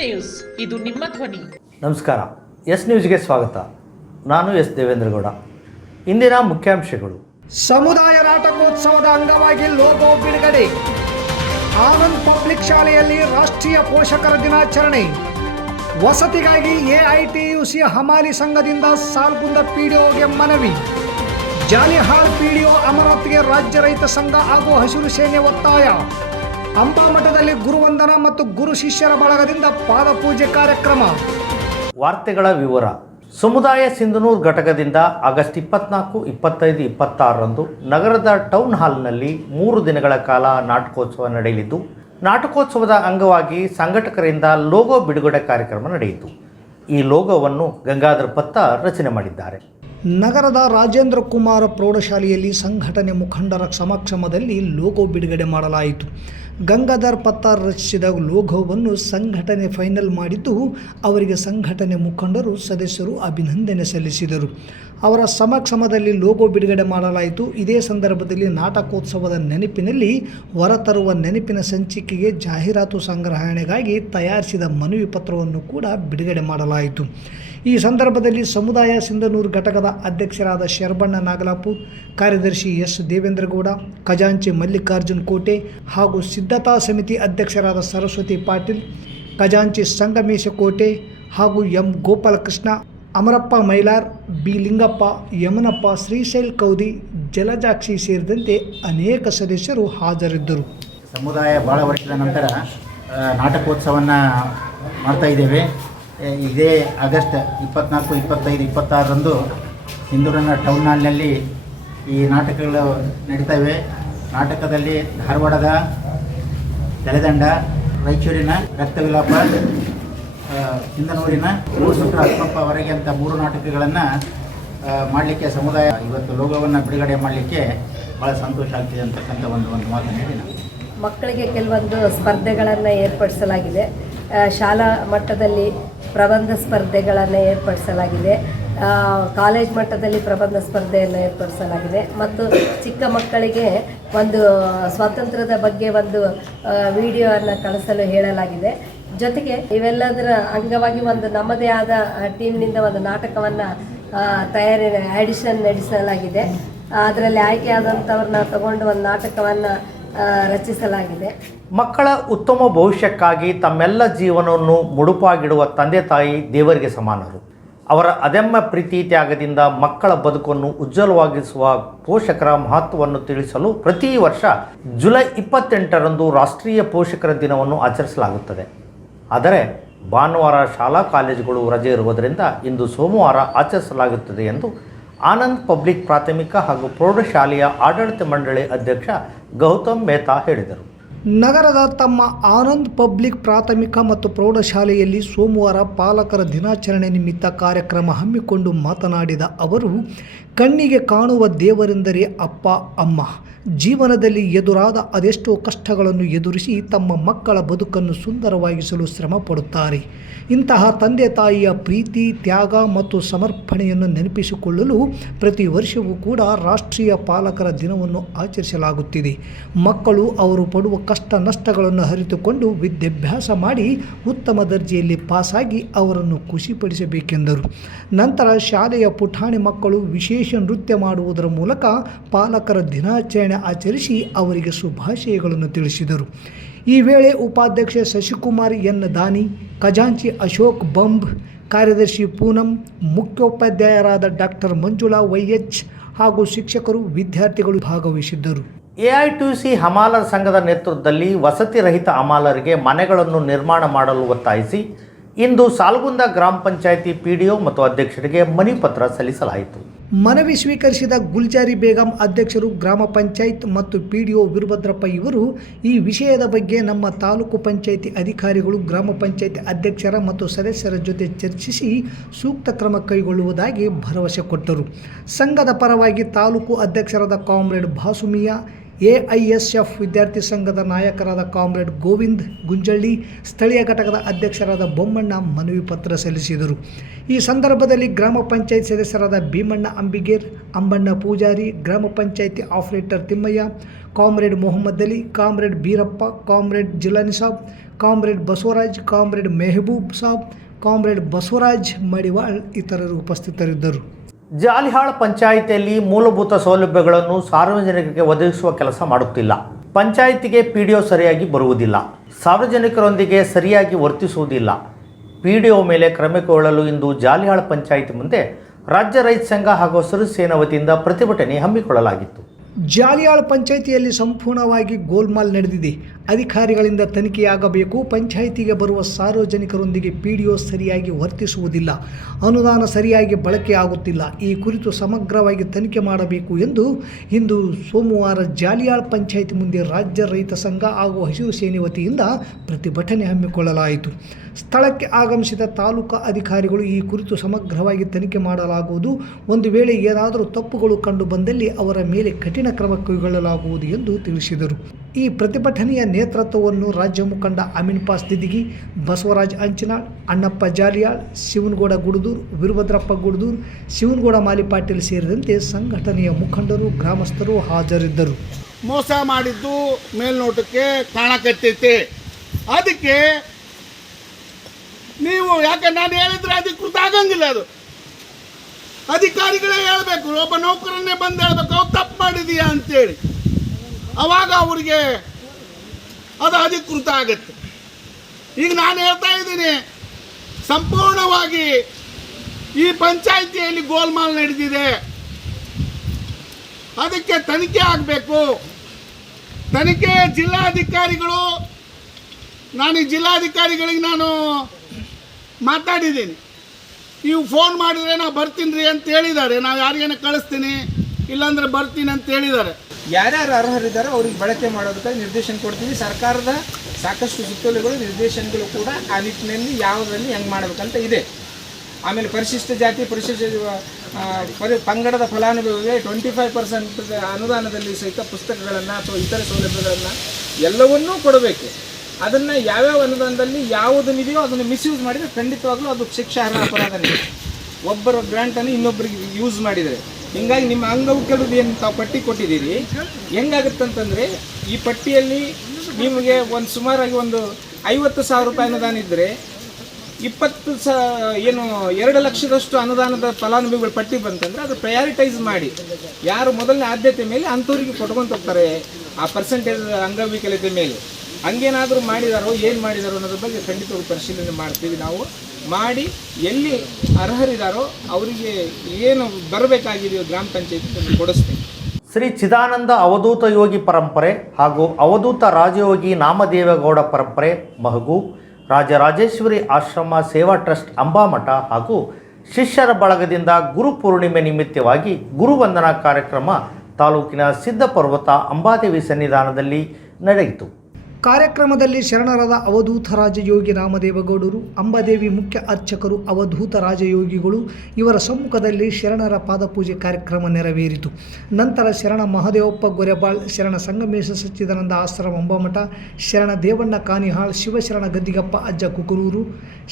News, ಇದು ನಿಮ್ಮ ಧ್ವನಿ. ನಮಸ್ಕಾರ. ಎಸ್ ನ್ಯೂಸ್ಗೆ ಸ್ವಾಗತ. ನಾನು ಎಸ್ ದೇವೇಂದ್ರಗೌಡ. ಇಂದಿನ ಮುಖ್ಯಾಂಶಗಳು. ಸಮುದಾಯ ನಾಟಕೋತ್ಸವದ ಅಂಗವಾಗಿ ಲೋಗೋ ಬಿಡುಗಡೆ. ಆನಂದ್ ಪಬ್ಲಿಕ್ ಶಾಲೆಯಲ್ಲಿ ರಾಷ್ಟ್ರೀಯ ಪೋಷಕರ ದಿನಾಚರಣೆ. ವಸತಿಗಾಗಿ ಎಐಟಿಯುಸಿ ಹಮಾಲಿ ಸಂಘದಿಂದ ಸಾಲ್ಗುಂದ ಪಿಡಿಒಗೆ ಮನವಿ. ಜಾಲಿಹಾಳ್ ಪಿಡಿಒ ಅಮರತ್ಗೆ ರಾಜ್ಯ ರೈತ ಸಂಘ ಹಾಗೂ ಹಸಿರು ಸೇನೆ ಒತ್ತಾಯ. ಅಂಬಾಮಠದಲ್ಲಿ ಗುರುವಂದನ ಮತ್ತು ಗುರು ಶಿಷ್ಯರ ಬಳಗದಿಂದ ಪಾದಪೂಜೆ ಕಾರ್ಯಕ್ರಮ. ವಾರ್ತೆಗಳ ವಿವರ. ಸಮುದಾಯ ಸಿಂಧನೂರು ಘಟಕದಿಂದ ಆಗಸ್ಟ್ 24, 25, 26ರಂದು ನಗರದ ಟೌನ್ ಹಾಲ್ನಲ್ಲಿ 3 ದಿನಗಳ ಕಾಲ ನಾಟಕೋತ್ಸವ ನಡೆಯಲಿದ್ದು, ನಾಟಕೋತ್ಸವದ ಅಂಗವಾಗಿ ಸಂಘಟಕರಿಂದ ಲೋಗೋ ಬಿಡುಗಡೆ ಕಾರ್ಯಕ್ರಮ ನಡೆಯಿತು. ಈ ಲೋಗೋವನ್ನು ಗಂಗಾಧರ್ ಪತ್ತ ರಚನೆ ಮಾಡಿದ್ದಾರೆ. ನಗರದ ರಾಜೇಂದ್ರ ಕುಮಾರ ಪ್ರೌಢಶಾಲೆಯಲ್ಲಿ ಸಂಘಟನೆ ಮುಖಂಡರ ಸಮಕ್ಷಮದಲ್ಲಿ ಲೋಗೋ ಬಿಡುಗಡೆ ಮಾಡಲಾಯಿತು. ಗಂಗಾಧರ್ ಪತ್ತಾರ್ ರಚಿಸಿದ ಲೋಗೋವನ್ನು ಸಂಘಟನೆ ಫೈನಲ್ ಮಾಡಿದ್ದು, ಅವರಿಗೆ ಸಂಘಟನೆ ಮುಖಂಡರು ಸದಸ್ಯರು ಅಭಿನಂದನೆ ಸಲ್ಲಿಸಿದರು. ಅವರ ಸಮಕ್ಷಮದಲ್ಲಿ ಲೋಗೋ ಬಿಡುಗಡೆ ಮಾಡಲಾಯಿತು. ಇದೇ ಸಂದರ್ಭದಲ್ಲಿ ನಾಟಕೋತ್ಸವದ ನೆನಪಿನಲ್ಲಿ ಹೊರತರುವ ನೆನಪಿನ ಸಂಚಿಕೆಗೆ ಜಾಹೀರಾತು ಸಂಗ್ರಹಣೆಗಾಗಿ ತಯಾರಿಸಿದ ಮನವಿ ಪತ್ರವನ್ನು ಕೂಡ ಬಿಡುಗಡೆ ಮಾಡಲಾಯಿತು. ಈ ಸಂದರ್ಭದಲ್ಲಿ ಸಮುದಾಯ ಸಿಂಧನೂರು ಘಟಕದ ಅಧ್ಯಕ್ಷರಾದ ಶರಬಣ್ಣ ನಾಗಲಾಪುರ್, ಕಾರ್ಯದರ್ಶಿ ಎಸ್ ದೇವೇಂದ್ರಗೌಡ, ಖಜಾಂಚಿ ಮಲ್ಲಿಕಾರ್ಜುನ್ ಕೋಟೆ ಹಾಗೂ ಸಿದ್ಧತಾ ಸಮಿತಿ ಅಧ್ಯಕ್ಷರಾದ ಸರಸ್ವತಿ ಪಾಟೀಲ್, ಖಜಾಂಚಿ ಸಂಗಮೇಶ ಕೋಟೆ ಹಾಗೂ ಎಂ ಗೋಪಾಲಕೃಷ್ಣ, ಅಮರಪ್ಪ ಮೈಲಾರ್, ಬಿ ಲಿಂಗಪ್ಪ, ಯಮನಪ್ಪ, ಶ್ರೀಶೈಲ್ ಕೌದಿ, ಜಲಜಾಕ್ಷಿ ಸೇರಿದಂತೆ ಅನೇಕ ಸದಸ್ಯರು ಹಾಜರಿದ್ದರು. ಸಮುದಾಯ ಭಾಳ ವರ್ಷದ ನಂತರ ನಾಟಕೋತ್ಸವವನ್ನು ಮಾಡ್ತಾ ಇದ್ದೇವೆ. ಇದೇ ಆಗಸ್ಟ್ 24, 25, 26ರಂದು ಸಿಂಧೂರಿನ ಟೌನ್ ಹಾಲ್ನಲ್ಲಿ ಈ ನಾಟಕಗಳು ನಡೀತವೆ. ನಾಟಕದಲ್ಲಿ ಧಾರವಾಡದ ತಲೆದಂಡ, ರಾಯಚೂರಿನ ರಕ್ತವಿಲಾಪ, ಸಿಂಧನೂರಿನ ಮೂಸುಟ್ರ ಅಪ್ಪವರೆಗೆ ಅಂತ 3 ನಾಟಕಗಳನ್ನು ಮಾಡಲಿಕ್ಕೆ ಸಮುದಾಯ ಇವತ್ತು ಲೋಗೋವನ್ನು ಬಿಡುಗಡೆ ಮಾಡಲಿಕ್ಕೆ ಭಾಳ ಸಂತೋಷ ಆಗ್ತಿದೆ ಅಂತಕ್ಕಂಥ ಒಂದು ಮಾತನ್ನು ಹೇಳಿ ನಾನು ಮಕ್ಕಳಿಗೆ ಕೆಲವೊಂದು ಸ್ಪರ್ಧೆಗಳನ್ನು ಏರ್ಪಡಿಸಲಾಗಿದೆ. ಶಾಲಾ ಮಟ್ಟದಲ್ಲಿ ಪ್ರಬಂಧ ಸ್ಪರ್ಧೆಗಳನ್ನು ಏರ್ಪಡಿಸಲಾಗಿದೆ. ಕಾಲೇಜ್ ಮಟ್ಟದಲ್ಲಿ ಪ್ರಬಂಧ ಸ್ಪರ್ಧೆಯನ್ನು ಏರ್ಪಡಿಸಲಾಗಿದೆ. ಮತ್ತು ಚಿಕ್ಕ ಮಕ್ಕಳಿಗೆ ಒಂದು ಸ್ವಾತಂತ್ರ್ಯದ ಬಗ್ಗೆ ಒಂದು ವಿಡಿಯೋವನ್ನು ಕಳಿಸಲು ಹೇಳಲಾಗಿದೆ. ಜೊತೆಗೆ ಇವೆಲ್ಲದರ ಅಂಗವಾಗಿ ಒಂದು ನಮ್ಮದೇ ಆದ ಟೀಮ್ನಿಂದ ಒಂದು ನಾಟಕವನ್ನು ಆಡಿಷನ್ ನಡೆಸಲಾಗಿದೆ. ಅದರಲ್ಲಿ ಆಯ್ಕೆಯಾದಂಥವ್ರನ್ನ ತಗೊಂಡು ಒಂದು ನಾಟಕವನ್ನು ರಚಿಸಲಾಗಿದೆ. ಮಕ್ಕಳ ಉತ್ತಮ ಭವಿಷ್ಯಕ್ಕಾಗಿ ತಮ್ಮೆಲ್ಲ ಜೀವನವನ್ನು ಮುಡುಪಾಗಿಡುವ ತಂದೆ ತಾಯಿ ದೇವರಿಗೆ ಸಮಾನರು. ಅವರ ಅದಮ್ಯ ಪ್ರೀತಿ ತ್ಯಾಗದಿಂದ ಮಕ್ಕಳ ಬದುಕನ್ನು ಉಜ್ವಲವಾಗಿಸುವ ಪೋಷಕರ ಮಹತ್ವವನ್ನು ತಿಳಿಸಲು ಪ್ರತಿ ವರ್ಷ ಜುಲೈ 28ರಂದು ರಾಷ್ಟ್ರೀಯ ಪೋಷಕರ ದಿನವನ್ನು ಆಚರಿಸಲಾಗುತ್ತದೆ. ಆದರೆ ಭಾನುವಾರ ಶಾಲಾ ಕಾಲೇಜುಗಳು ರಜೆ ಇರುವುದರಿಂದ ಇಂದು ಸೋಮವಾರ ಆಚರಿಸಲಾಗುತ್ತದೆ ಎಂದು ಆನಂದ್ ಪಬ್ಲಿಕ್ ಪ್ರಾಥಮಿಕ ಹಾಗೂ ಪ್ರೌಢಶಾಲೆಯ ಆಡಳಿತ ಮಂಡಳಿ ಅಧ್ಯಕ್ಷ ಗೌತಮ್ ಮೆಹ್ತಾ ಹೇಳಿದರು. ನಗರದ ತಮ್ಮ ಆನಂದ್ ಪಬ್ಲಿಕ್ ಪ್ರಾಥಮಿಕ ಮತ್ತು ಪ್ರೌಢಶಾಲೆಯಲ್ಲಿ ಸೋಮವಾರ ಪಾಲಕರ ದಿನಾಚರಣೆ ನಿಮಿತ್ತ ಕಾರ್ಯಕ್ರಮ ಹಮ್ಮಿಕೊಂಡು ಮಾತನಾಡಿದ ಅವರು, ಕಣ್ಣಿಗೆ ಕಾಣುವ ದೇವರೆಂದರೆ ಅಪ್ಪ ಅಮ್ಮ. ಜೀವನದಲ್ಲಿ ಎದುರಾದ ಅದೆಷ್ಟೋ ಕಷ್ಟಗಳನ್ನು ಎದುರಿಸಿ ತಮ್ಮ ಮಕ್ಕಳ ಬದುಕನ್ನು ಸುಂದರವಾಗಿಸಲು ಶ್ರಮ ಪಡುತ್ತಾರೆ. ಇಂತಹ ತಂದೆ ತಾಯಿಯ ಪ್ರೀತಿ, ತ್ಯಾಗ ಮತ್ತು ಸಮರ್ಪಣೆಯನ್ನು ನೆನಪಿಸಿಕೊಳ್ಳಲು ಪ್ರತಿ ವರ್ಷವೂ ಕೂಡ ರಾಷ್ಟ್ರೀಯ ಪಾಲಕರ ದಿನವನ್ನು ಆಚರಿಸಲಾಗುತ್ತಿದೆ. ಮಕ್ಕಳು ಅವರು ಪಡುವ ಕಷ್ಟ ನಷ್ಟಗಳನ್ನು ಅರಿತುಕೊಂಡು ವಿದ್ಯಾಭ್ಯಾಸ ಮಾಡಿ ಉತ್ತಮ ದರ್ಜೆಯಲ್ಲಿ ಪಾಸಾಗಿ ಅವರನ್ನು ಖುಷಿಪಡಿಸಬೇಕೆಂದರು. ನಂತರ ಶಾಲೆಯ ಪುಟಾಣಿ ಮಕ್ಕಳು ವಿಶೇಷ ನೃತ್ಯ ಮಾಡುವುದರ ಮೂಲಕ ಪಾಲಕರ ದಿನಾಚರಣೆ ಆಚರಿಸಿ ಅವರಿಗೆ ಶುಭಾಶಯಗಳನ್ನು ತಿಳಿಸಿದರು. ಈ ವೇಳೆ ಉಪಾಧ್ಯಕ್ಷ ಶಶಿಕುಮಾರ್ ಎನ್ ದಾನಿ, ಖಜಾಂಚಿ ಅಶೋಕ್ ಬಂಬ್, ಕಾರ್ಯದರ್ಶಿ ಪೂನಂ, ಮುಖ್ಯೋಪಾಧ್ಯಾಯರಾದ ಡಾಕ್ಟರ್ ಮಂಜುಳಾ ವೈಎಚ್ ಹಾಗೂ ಶಿಕ್ಷಕರು, ವಿದ್ಯಾರ್ಥಿಗಳು ಭಾಗವಹಿಸಿದ್ದರು. ಎಐಟಿಯುಸಿ ಹಮಾಲರ ಸಂಘದ ನೇತೃತ್ವದಲ್ಲಿ ವಸತಿ ರಹಿತ ಹಮಾಲರಿಗೆ ಮನೆಗಳನ್ನು ನಿರ್ಮಾಣ ಮಾಡಲು ಒತ್ತಾಯಿಸಿ ಇಂದು ಸಾಲ್ಗುಂದ ಗ್ರಾಮ ಪಂಚಾಯಿತಿ ಪಿಡಿಒ ಮತ್ತು ಅಧ್ಯಕ್ಷರಿಗೆ ಮನವಿ ಪತ್ರ ಸಲ್ಲಿಸಲಾಯಿತು. ಮನವಿ ಸ್ವೀಕರಿಸಿದ ಗುಲ್ಜಾರಿ ಬೇಗಂ ಅಧ್ಯಕ್ಷರು, ಗ್ರಾಮ ಪಂಚಾಯತ್ ಮತ್ತು ಪಿಡಿಒ ವೀರಭದ್ರಪ್ಪ ಇವರು ಈ ವಿಷಯದ ಬಗ್ಗೆ ನಮ್ಮ ತಾಲೂಕು ಪಂಚಾಯಿತಿ ಅಧಿಕಾರಿಗಳು, ಗ್ರಾಮ ಪಂಚಾಯಿತಿ ಅಧ್ಯಕ್ಷರ ಮತ್ತು ಸದಸ್ಯರ ಜೊತೆ ಚರ್ಚಿಸಿ ಸೂಕ್ತ ಕ್ರಮ ಕೈಗೊಳ್ಳುವುದಾಗಿ ಭರವಸೆ ಕೊಟ್ಟರು. ಸಂಘದ ಪರವಾಗಿ ತಾಲೂಕು ಅಧ್ಯಕ್ಷರಾದ ಕಾಮ್ರೇಡ್ ಬಾಸುಮಿಯಾ, AISF ವಿದ್ಯಾರ್ಥಿ ಸಂಘದ ನಾಯಕರಾದ ಕಾಮ್ರೇಡ್ ಗೋವಿಂದ್ ಗುಂಜಳ್ಳಿ, ಸ್ಥಳೀಯ ಘಟಕದ ಅಧ್ಯಕ್ಷರಾದ ಬೊಮ್ಮಣ್ಣ ಮನವಿ ಪತ್ರ ಸಲ್ಲಿಸಿದರು. ಈ ಸಂದರ್ಭದಲ್ಲಿ ಗ್ರಾಮ ಪಂಚಾಯತ್ ಸದಸ್ಯರಾದ ಭೀಮಣ್ಣ ಅಂಬಿಗೇರ್, ಅಂಬಣ್ಣ ಪೂಜಾರಿ, ಗ್ರಾಮ panchayat operator Thimmaiah, comrade Mohammed Ali, comrade Beerappa, comrade Jilani Sab, comrade Basavaraj, comrade Mehaboob Sab, comrade Basavaraj Madiwal ಇತರರು ಉಪಸ್ಥಿತರಿದ್ದರು. ಜಾಲಿಹಾಳ್ ಪಂಚಾಯಿತಿಯಲ್ಲಿ ಮೂಲಭೂತ ಸೌಲಭ್ಯಗಳನ್ನು ಸಾರ್ವಜನಿಕರಿಗೆ ಒದಗಿಸುವ ಕೆಲಸ ಮಾಡುತ್ತಿಲ್ಲ. ಪಂಚಾಯಿತಿಗೆ PDO ಸರಿಯಾಗಿ ಬರುವುದಿಲ್ಲ. ಸಾರ್ವಜನಿಕರೊಂದಿಗೆ ಸರಿಯಾಗಿ ವರ್ತಿಸುವುದಿಲ್ಲ. PDO ಮೇಲೆ ಕ್ರಮ ಕೈಗೊಳ್ಳಲು ಇಂದು ಜಾಲಿಹಾಳ್ ಪಂಚಾಯಿತಿ ಮುಂದೆ ರಾಜ್ಯ ರೈತ ಸಂಘ ಹಾಗೂ ಹಸಿರು ಸೇನಾ ವತಿಯಿಂದ ಪ್ರತಿಭಟನೆ ಹಮ್ಮಿಕೊಳ್ಳಲಾಗಿತ್ತು. ಜಾಲಿಯಾಳ್ ಪಂಚಾಯಿತಿಯಲ್ಲಿ ಸಂಪೂರ್ಣವಾಗಿ ಗೋಲ್ಮಾಲ್ ನಡೆದಿದೆ. ಅಧಿಕಾರಿಗಳಿಂದ ತನಿಖೆಯಾಗಬೇಕು. ಪಂಚಾಯಿತಿಗೆ ಬರುವ ಸಾರ್ವಜನಿಕರೊಂದಿಗೆ PDO ಸರಿಯಾಗಿ ವರ್ತಿಸುವುದಿಲ್ಲ. ಅನುದಾನ ಸರಿಯಾಗಿ ಬಳಕೆಯಾಗುತ್ತಿಲ್ಲ. ಈ ಕುರಿತು ಸಮಗ್ರವಾಗಿ ತನಿಖೆ ಮಾಡಬೇಕು ಎಂದು ಇಂದು ಸೋಮವಾರ ಜಾಲಿಯಾಳ್ ಪಂಚಾಯಿತಿ ಮುಂದೆ ರಾಜ್ಯ ರೈತ ಸಂಘ ಹಾಗೂ ಹಸಿರು ಸೇನೆ ವತಿಯಿಂದ ಪ್ರತಿಭಟನೆ ಹಮ್ಮಿಕೊಳ್ಳಲಾಯಿತು. ಸ್ಥಳಕ್ಕೆ ಆಗಮಿಸಿದ ತಾಲೂಕಾ ಅಧಿಕಾರಿಗಳು ಈ ಕುರಿತು ಸಮಗ್ರವಾಗಿ ತನಿಖೆ ಮಾಡಲಾಗುವುದು. ಒಂದು ವೇಳೆ ಏನಾದರೂ ತಪ್ಪುಗಳು ಕಂಡು ಬಂದಲ್ಲಿ ಅವರ ಮೇಲೆ ಕಠಿಣ ಕ್ರಮ ಕೈಗೊಳ್ಳಲಾಗುವುದು ಎಂದು ತಿಳಿಸಿದರು. ಈ ಪ್ರತಿಭಟನೆಯ ನೇತೃತ್ವವನ್ನು ರಾಜ್ಯ ಮುಖಂಡ ಅಮೀನ್ ಪಾಸ್ ದಿದಿಗಿ, ಬಸವರಾಜ್ ಅಂಚನಾಳ್, ಅಣ್ಣಪ್ಪ ಜಾಲಿಯಾಳ್, ಶಿವನಗೌಡ ಗುಡದೂರ್, ವೀರಭದ್ರಪ್ಪ ಗುಡದೂರ್, ಶಿವನಗೌಡ ಮಾಲಿಪಾಟೀಲ್ ಸೇರಿದಂತೆ ಸಂಘಟನೆಯ ಮುಖಂಡರು, ಗ್ರಾಮಸ್ಥರು ಹಾಜರಿದ್ದರು. ಮೋಸ ಮಾಡಿದ್ದು ಮೇಲ್ನೋಟಕ್ಕೆ ಕಾಣಕತ್ತೈತೆ. ಅದಕ್ಕೆ ನೀವು ಯಾಕೆ ನಾನು ಹೇಳಿದ್ರೆ ಅಧಿಕೃತ ಆಗಂಗಿಲ್ಲ. ಅದು ಅಧಿಕಾರಿಗಳೇ ಹೇಳಬೇಕು. ಒಬ್ಬ ನೌಕರನ್ನೇ ಬಂದು ಹೇಳ್ಬೇಕು ಅವ್ರು ತಪ್ಪು ಮಾಡಿದೀಯಾ ಅಂತೇಳಿ. ಅವಾಗ ಅವ್ರಿಗೆ ಅದು ಅಧಿಕೃತ ಆಗತ್ತೆ. ಈಗ ನಾನು ಹೇಳ್ತಾ ಇದ್ದೀನಿ, ಸಂಪೂರ್ಣವಾಗಿ ಈ ಪಂಚಾಯಿತಿಯಲ್ಲಿ ಗೋಲ್ಮಾಲ್ ನಡೆದಿದೆ. ಅದಕ್ಕೆ ತನಿಖೆ ಆಗಬೇಕು. ತನಿಖೆ ಜಿಲ್ಲಾಧಿಕಾರಿಗಳು, ನಾನು ಈ ಜಿಲ್ಲಾಧಿಕಾರಿಗಳಿಗೆ ನಾನು ಮಾತಾಡಿದ್ದೀನಿ. ನೀವು ಫೋನ್ ಮಾಡಿದರೆ ನಾವು ಬರ್ತೀನಿ ರೀ ಅಂತ ಹೇಳಿದ್ದಾರೆ. ನಾವು ಯಾರಿಗೇನ ಕಳಿಸ್ತೀನಿ, ಇಲ್ಲಾಂದರೆ ಬರ್ತೀನಿ ಅಂತ ಹೇಳಿದ್ದಾರೆ. ಯಾರ್ಯಾರು ಅರ್ಹರಿದ್ದಾರೋ ಅವ್ರಿಗೆ ಬಳಕೆ ಮಾಡೋದಕ್ಕೆ ನಿರ್ದೇಶನ ಕೊಡ್ತೀವಿ. ಸರ್ಕಾರದ ಸಾಕಷ್ಟು ಸುತ್ತೋಲೆಗಳು, ನಿರ್ದೇಶನಗಳು ಕೂಡ ಆ ನಿಟ್ಟಿನಲ್ಲಿ ಯಾವುದರಲ್ಲಿ ಹೆಂಗೆ ಮಾಡಬೇಕಂತ ಇದೆ. ಆಮೇಲೆ ಪರಿಶಿಷ್ಟ ಜಾತಿ, ಪಂಗಡದ ಫಲಾನುಭವಿಗೆ 25% ಅನುದಾನದಲ್ಲಿ ಸಹಿತ ಪುಸ್ತಕಗಳನ್ನು ಅಥವಾ ಇತರ ಸೌಲಭ್ಯಗಳನ್ನು ಎಲ್ಲವನ್ನೂ ಕೊಡಬೇಕು. ಅದನ್ನು ಯಾವ್ಯಾವ ಅನುದಾನದಲ್ಲಿ ಯಾವುದನ್ನಿದೆಯೋ ಅದನ್ನು ಮಿಸ್ಯೂಸ್ ಮಾಡಿದರೆ ಖಂಡಿತವಾಗ್ಲೂ ಅದು ಶಿಕ್ಷಾರ್ಹ ಅಪರಾಧನೇ. ಒಬ್ಬರ ಗ್ರಾಂಟನ್ನು ಇನ್ನೊಬ್ಬರಿಗೆ ಯೂಸ್ ಮಾಡಿದರೆ. ಹೀಗಾಗಿ ನಿಮ್ಮ ಅಂಗವಿಕಲರದ್ದು ಏನು ತಾವು ಪಟ್ಟಿ ಕೊಟ್ಟಿದ್ದೀರಿ, ಹೆಂಗಾಗುತ್ತಂತಂದರೆ ಈ ಪಟ್ಟಿಯಲ್ಲಿ ನಿಮಗೆ ಸುಮಾರಾಗಿ ಒಂದು 50,000 ರೂಪಾಯಿ ಅನುದಾನ ಇದ್ದರೆ 2 ಲಕ್ಷದಷ್ಟು ಅನುದಾನದ ಫಲಾನುಭವಿಗಳ ಪಟ್ಟಿ ಬಂತಂದರೆ ಅದು ಪ್ರಯಾರಿಟೈಸ್ ಮಾಡಿ ಯಾರು ಮೊದಲನೇ ಆದ್ಯತೆ ಮೇಲೆ ಅಂಥವ್ರಿಗೆ ಕೊಟ್ಕೊಂತ ಹೋಗ್ತಾರೆ ಆ ಪರ್ಸೆಂಟೇಜ್ ಅಂಗವಿಕಲತೆ ಮೇಲೆ. ಹಂಗೇನಾದರೂ ಮಾಡಿದಾರೋ ಏನು ಮಾಡಿದಾರೋ ಅನ್ನೋದ್ರ ಬಗ್ಗೆ ಖಂಡಿತವಾಗಿ ಪರಿಶೀಲನೆ ಮಾಡ್ತೀವಿ. ನಾವು ಮಾಡಿ ಎಲ್ಲಿ ಅರ್ಹರಿದ್ದಾರೋ ಅವರಿಗೆ ಏನು ಬರಬೇಕಾಗಿದೆಯೋ ಗ್ರಾಮ ಪಂಚಾಯತ್ ಕೊಡಿಸ್ತೀವಿ. ಶ್ರೀ ಚಿದಾನಂದ ಅವಧೂತ ಯೋಗಿ ಪರಂಪರೆ ಹಾಗೂ ಅವಧೂತ ರಾಜಯೋಗಿ ನಾಮದೇವೇಗೌಡ ಪರಂಪರೆ ಮಹಗೂಬ್, ರಾಜರಾಜೇಶ್ವರಿ ಆಶ್ರಮ ಸೇವಾ ಟ್ರಸ್ಟ್ ಅಂಬಾಮಠ ಹಾಗೂ ಶಿಷ್ಯರ ಬಳಗದಿಂದ ಗುರುಪೂರ್ಣಿಮೆ ನಿಮಿತ್ತವಾಗಿ ಗುರುವಂದನಾ ಕಾರ್ಯಕ್ರಮ ತಾಲೂಕಿನ ಸಿದ್ಧಪರ್ವತ ಅಂಬಾದೇವಿ ಸನ್ನಿಧಾನದಲ್ಲಿ ನಡೆಯಿತು. ಕಾರ್ಯಕ್ರಮದಲ್ಲಿ ಶರಣರಾದ ಅವಧೂತ ರಾಜಯೋಗಿ ನಾಮದೇವಗೌಡರು, ಅಂಬಾದೇವಿ ಮುಖ್ಯ ಅರ್ಚಕರು, ಅವಧೂತ ರಾಜಯೋಗಿಗಳು ಇವರ ಸಮ್ಮುಖದಲ್ಲಿ ಶರಣರ ಪಾದಪೂಜೆ ಕಾರ್ಯಕ್ರಮ ನೆರವೇರಿತು. ನಂತರ ಶರಣ ಮಹದೇವಪ್ಪ ಗೊರೆಬಾಳ್, ಶರಣ ಸಂಗಮೇಶ ಸಚ್ಚಿದಾನಂದ ಆಶ್ರಮ ಅಂಬಾಮಠ, ಶರಣ ದೇವಣ್ಣ ಕಾನಿಹಾಳ್, ಶಿವಶರಣ ಗದ್ದಿಗಪ್ಪ ಅಜ್ಜ ಕುಕನೂರು,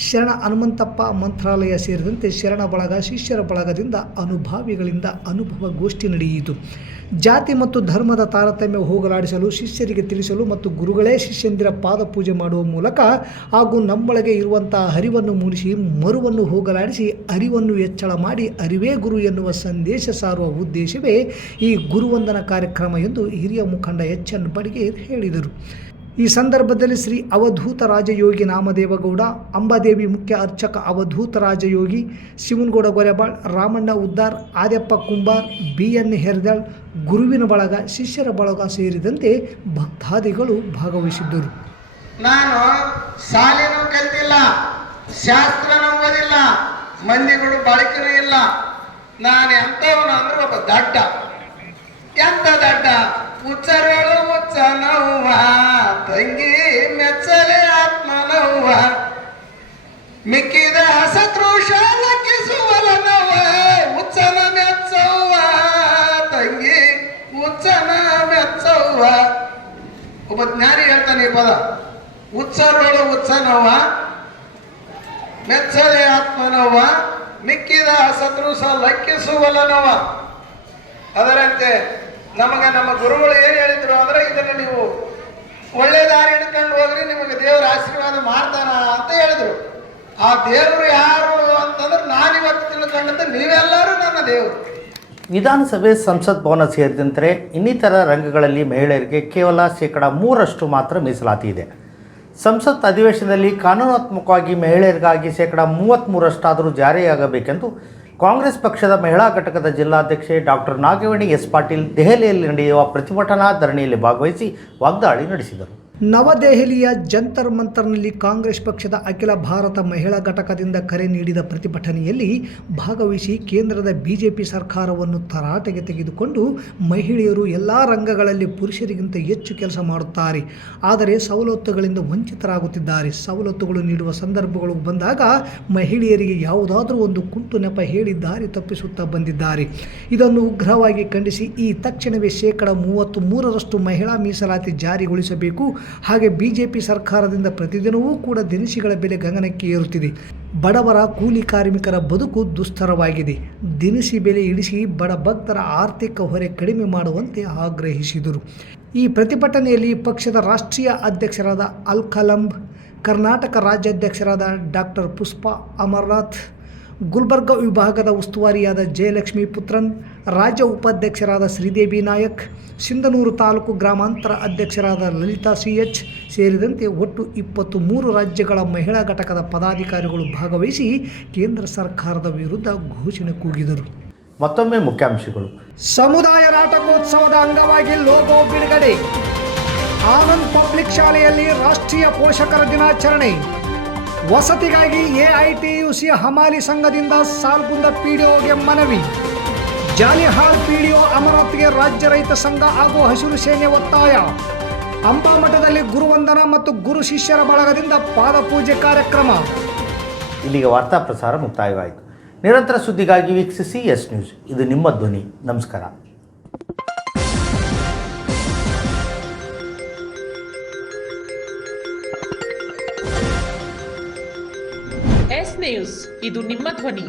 ಶರಣ ಹನುಮಂತಪ್ಪ ಮಂತ್ರಾಲಯ ಸೇರಿದಂತೆ ಶರಣ ಬಳಗ, ಶಿಷ್ಯರ ಬಳಗದಿಂದ ಅನುಭಾವಿಗಳಿಂದ ಅನುಭವ ಗೋಷ್ಠಿ ನಡೆಯಿತು. ಜಾತಿ ಮತ್ತು ಧರ್ಮದ ತಾರತಮ್ಯ ಹೋಗಲಾಡಿಸಲು, ಶಿಷ್ಯರಿಗೆ ತಿಳಿಸಲು ಮತ್ತು ಗುರುಗಳೇ ಶಿಷ್ಯಂದಿರ ಪಾದ ಪೂಜೆ ಮಾಡುವ ಮೂಲಕ ಹಾಗೂ ನಮ್ಮೊಳಗೆ ಇರುವಂತಹ ಅರಿವನ್ನು ಮೂಡಿಸಿ ಮರುವನ್ನು ಹೋಗಲಾಡಿಸಿ ಅರಿವನ್ನು ಹೆಚ್ಚಳ ಮಾಡಿ ಅರಿವೇ ಗುರು ಎನ್ನುವ ಸಂದೇಶ ಸಾರುವ ಉದ್ದೇಶವೇ ಈ ಗುರುವಂದನಾ ಕಾರ್ಯಕ್ರಮ ಎಂದು ಹಿರಿಯ ಮುಖಂಡ HN ಬಡಿಗೇರ್ ಹೇಳಿದರು. ಈ ಸಂದರ್ಭದಲ್ಲಿ ಶ್ರೀ ಅವಧೂತ ರಾಜಯೋಗಿ ನಾಮದೇವಗೌಡ, ಅಂಬಾದೇವಿ ಮುಖ್ಯ ಅರ್ಚಕ ಅವಧೂತ ರಾಜಯೋಗಿ ಶಿವನಗೌಡ ಗೊರೆಬಾಳ್, ರಾಮಣ್ಣ ಉದ್ದಾರ್, ಆದ್ಯಪ್ಪ ಕುಂಬಾರ್, BN ಹೆರ್ದಾಳ್, ಗುರುವಿನ ಬಳಗ, ಶಿಷ್ಯರ ಬಳಗ ಸೇರಿದಂತೆ ಭಕ್ತಾದಿಗಳು ಭಾಗವಹಿಸಿದ್ದರು. ನಾನು ಶಾಲೆನೂ ಕಲಿತಿಲ್ಲ, ಶಾಸ್ತ್ರನೂ ಓದಿಲ್ಲ, ಮಂದಿಗಳು ಬಳಕೆನೂ ಇಲ್ಲ. ನಾನು ಎಂಥವನು ಅಂದ್ರೆ ಒಬ್ಬ ದಡ್ಡ. ಎಂತ ದಡ್ಡ? ಉಚ್ಚರಳು ಉಚ್ಚ ನವ್ವ, ತಂಗಿ ಮೆಚ್ಚಲೆ ಆತ್ಮ ನವ್ವ, ಮಿಕ್ಕಿದ ಸಕೃಷ ಲಕ್ಕಿಸುವಲ ನವ್ವ, ಉಚ್ಚನ ಮೆಚ್ಚವ್ವ ತಂಗಿ ಉಚ್ಚನ ಮೆಚ್ಚವ್ವ. ಒಬ್ಬ ಜ್ಞಾನಿ ಹೇಳ್ತಾನೆ ಈ ಪದ, ಉತ್ಸರೋಡು ಉತ್ಸನವ್ವ, ಮೆಚ್ಚದೆ ಆತ್ಮನವ್ವ, ಮಿಕ್ಕಿದ ಶತ್ರು ಸಹ ಲಕ್ಕಿಸುವಲ್ಲನವ್ವ. ಅದರಂತೆ ನಮಗೆ ನಮ್ಮ ಗುರುಗಳು ಏನು ಹೇಳಿದ್ರು ಅಂದ್ರೆ, ಇದನ್ನು ನೀವು ಒಳ್ಳೆ ದಾರಿ ಹಿಡ್ಕೊಂಡು ಹೋಗ್ರಿ, ನಿಮಗೆ ದೇವರ ಆಶೀರ್ವಾದ ಮಾಡ್ತಾನ ಅಂತ ಹೇಳಿದ್ರು. ಆ ದೇವರು ಯಾರು ಅಂತಂದ್ರೆ ನಾನಿವತ್ತು ತಿಳ್ಕೊಂಡಂತೆ ನೀವೆಲ್ಲರೂ ನನ್ನ ದೇವರು. ವಿಧಾನಸಭೆ ಸಂಸತ್ ಭವನ ಸೇರಿದಂತೆ ಇನ್ನಿತರ ರಂಗಗಳಲ್ಲಿ ಮಹಿಳೆಯರಿಗೆ ಕೇವಲ 3% ಮಾತ್ರ ಮೀಸಲಾತಿ ಇದೆ. ಸಂಸತ್ ಅಧಿವೇಶನದಲ್ಲಿ ಕಾನೂನಾತ್ಮಕವಾಗಿ ಮಹಿಳೆಯರಿಗಾಗಿ 33% ಜಾರಿಯಾಗಬೇಕೆಂದು ಕಾಂಗ್ರೆಸ್ ಪಕ್ಷದ ಮಹಿಳಾ ಘಟಕದ ಜಿಲ್ಲಾಧ್ಯಕ್ಷೆ ಡಾಕ್ಟರ್ ನಾಗವೇಣಿ ಎಸ್ ಪಾಟೀಲ್ ದೆಹಲಿಯಲ್ಲಿ ನಡೆಯುವ ಪ್ರತಿಭಟನಾ ಧರಣಿಯಲ್ಲಿ ಭಾಗವಹಿಸಿ ವಾಗ್ದಾಳಿ ನಡೆಸಿದರು. ನವದೆಹಲಿಯ ಜಂತರ್ ಮಂತರ್ನಲ್ಲಿ ಕಾಂಗ್ರೆಸ್ ಪಕ್ಷದ ಅಖಿಲ ಭಾರತ ಮಹಿಳಾ ಘಟಕದಿಂದ ಕರೆ ನೀಡಿದ ಪ್ರತಿಭಟನೆಯಲ್ಲಿ ಭಾಗವಹಿಸಿ ಕೇಂದ್ರದ ಬಿಜೆಪಿ ಸರ್ಕಾರವನ್ನು ತರಾಟೆಗೆ ತೆಗೆದುಕೊಂಡು ಮಹಿಳೆಯರು ಎಲ್ಲ ರಂಗಗಳಲ್ಲಿ ಪುರುಷರಿಗಿಂತ ಹೆಚ್ಚು ಕೆಲಸ ಮಾಡುತ್ತಾರೆ, ಆದರೆ ಸವಲತ್ತುಗಳಿಂದ ವಂಚಿತರಾಗುತ್ತಿದ್ದಾರೆ. ಸವಲತ್ತುಗಳು ನೀಡುವ ಸಂದರ್ಭಗಳು ಬಂದಾಗ ಮಹಿಳೆಯರಿಗೆ ಯಾವುದಾದರೂ ಒಂದು ಕುಂಟು ನೆಪ ಹೇಳಿ ದಾರಿ ತಪ್ಪಿಸುತ್ತಾ ಬಂದಿದ್ದಾರೆ. ಇದನ್ನು ಉಗ್ರವಾಗಿ ಖಂಡಿಸಿ ಈ ತಕ್ಷಣವೇ 33% ಮಹಿಳಾ ಮೀಸಲಾತಿ ಜಾರಿಗೊಳಿಸಬೇಕು. ಹಾಗೆ ಬಿಜೆಪಿ ಸರ್ಕಾರದಿಂದ ಪ್ರತಿದಿನವೂ ಕೂಡ ದಿನಸಿಗಳ ಬೆಲೆ ಗಗನಕ್ಕೆ ಏರುತ್ತಿದೆ. ಬಡವರ ಕೂಲಿ ಕಾರ್ಮಿಕರ ಬದುಕು ದುಸ್ತರವಾಗಿದೆ. ದಿನಸಿ ಬೆಲೆ ಇಳಿಸಿ ಬಡ ಭಕ್ತರ ಆರ್ಥಿಕ ಹೊರೆ ಕಡಿಮೆ ಮಾಡುವಂತೆ ಆಗ್ರಹಿಸಿದರು. ಈ ಪ್ರತಿಭಟನೆಯಲ್ಲಿ ಪಕ್ಷದ ರಾಷ್ಟ್ರೀಯ ಅಧ್ಯಕ್ಷರಾದ ಅಲ್ ಕಲಂಬ್, ಕರ್ನಾಟಕ ರಾಜ್ಯಾಧ್ಯಕ್ಷರಾದ ಡಾಕ್ಟರ್ ಪುಷ್ಪಾ ಅಮರನಾಥ್, ಗುಲ್ಬರ್ಗ ವಿಭಾಗದ ಉಸ್ತುವಾರಿಯಾದ ಜಯಲಕ್ಷ್ಮಿ ಪುತ್ರನ್, ರಾಜ್ಯ ಉಪಾಧ್ಯಕ್ಷರಾದ ಶ್ರೀದೇವಿ ನಾಯಕ್, ಸಿಂಧನೂರು ತಾಲೂಕು ಗ್ರಾಮಾಂತರ ಅಧ್ಯಕ್ಷರಾದ ಲಲಿತಾ CH ಸೇರಿದಂತೆ ಒಟ್ಟು 23 ರಾಜ್ಯಗಳ ಮಹಿಳಾ ಘಟಕದ ಪದಾಧಿಕಾರಿಗಳು ಭಾಗವಹಿಸಿ ಕೇಂದ್ರ ಸರ್ಕಾರದ ವಿರುದ್ಧ ಘೋಷಣೆ ಕೂಗಿದರು. ಮತ್ತೊಮ್ಮೆ ಮುಖ್ಯಾಂಶಗಳು. ಸಮುದಾಯ ನಾಟಕೋತ್ಸವದ ಅಂಗವಾಗಿ ಲೋಗೋ ಬಿಡುಗಡೆ. ಆನಂದ್ ಪಬ್ಲಿಕ್ ಶಾಲೆಯಲ್ಲಿ ರಾಷ್ಟ್ರೀಯ ಪೋಷಕರ ದಿನಾಚರಣೆ. ವಸತಿಗಾಗಿ AITUC ಹಮಾಲಿ ಸಂಘದಿಂದ ಸಾಲ್ಗುಂದ PDOಗೆ ಮನವಿ. ಜಾಲಿಹಾಳ್ PDO ಅಮರನಾಥ್ಗೆ ರಾಜ್ಯ ರೈತ ಸಂಘ ಹಾಗೂ ಹಸಿರು ಸೇನೆ ಒತ್ತಾಯ. ಅಂಬಾಮಠದಲ್ಲಿ ಗುರುವಂದನ ಮತ್ತು ಗುರು ಶಿಷ್ಯರ ಬಳಗದಿಂದ ಪಾದಪೂಜೆ ಕಾರ್ಯಕ್ರಮ. ಇಲ್ಲಿಗೆ ವಾರ್ತಾ ಪ್ರಸಾರ ಮುಕ್ತಾಯವಾಯಿತು. ನಿರಂತರ ಸುದ್ದಿಗಾಗಿ ವೀಕ್ಷಿಸಿ ಎಸ್ ನ್ಯೂಸ್. ಇದು ನಿಮ್ಮ ಧ್ವನಿ. ನಮಸ್ಕಾರ. ಎಸ್ ನ್ಯೂಸ್, ಇದು ನಿಮ್ಮ ಧ್ವನಿ.